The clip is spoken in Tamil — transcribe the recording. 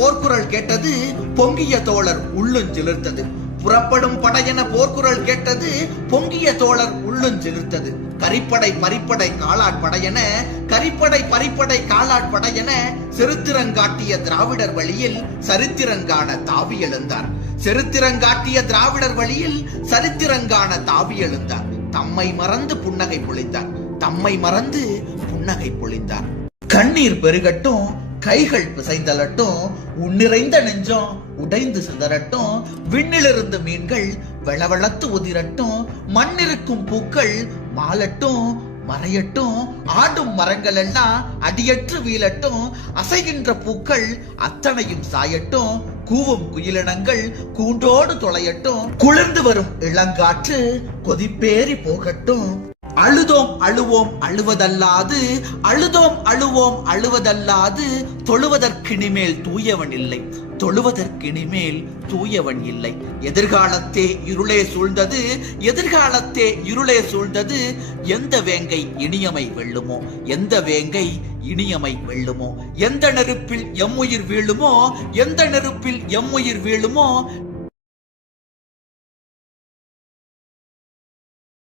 போர்க்குரல் கேட்டது, பொங்கிய தோழர் உள்ளுஞ்சிலிர்த்தது. புறப்படும் படையென போர்க்குரல் கேட்டது, பொங்கிய தோழர் உள்ளுஞ்சிலிர்த்தது. கரிப்படை பரிப்படை காலாட்படையென, கரிப்படை பரிப்படை காலாட்படையென செருத்திரங்காட்டிய திராவிடர் வழியில் சரித்திரங்காண தாவி எழுந்தார். செருத்திரங்காட்டிய திராவிடர் வழியில் சரித்திரங்காண தாவி எழுந்தார். தம்மை மறந்து புன்னகை பொழிந்தார். தம்மை மறந்து புன்னகை பொழிந்தார். கண்ணீர் பெருகட்டும், கைகள் பிசைந்தலட்டும், உன்னிறைந்த நெஞ்சம் உடைந்து சிதறட்டும், விண்ணிலிருந்து மீன்கள் வெளவெளத்து உதிரட்டும், மண்ணிருக்கும் பூக்கள் மாலட்டும் மறையட்டும், ஆடும் மரங்கள் எல்லாம் அடியற்று வீழட்டும், அசைகின்ற பூக்கள் அத்தனையும் சாயட்டும், கூவும் குயிலினங்கள் கூண்டோடு தொலையட்டும், குளிர்ந்து வரும் இளங்காற்று கொதிப்பேறி போகட்டும். அழுதோம் அழுவோம் அழுவதல்லாது, அழுதோம் அழுவோம் அழுவதல்லாது, தொழுவதற்கினிமேல் தூயவன் இல்லை, தொழுவதற்கினிமேல் தூயவன் இல்லை. எதிர்காலத்தே இருளே சூழ்ந்தது, எதிர்காலத்தே இருளே சூழ்ந்தது, எந்த வேங்கை இனியமை வெல்லுமோ, எந்த வேங்கை இனியமை வெல்லுமோ, எந்த நெருப்பில் எம்முயிர் வீழுமோ, எந்த நெருப்பில் எம்முயிர் வீழுமோ,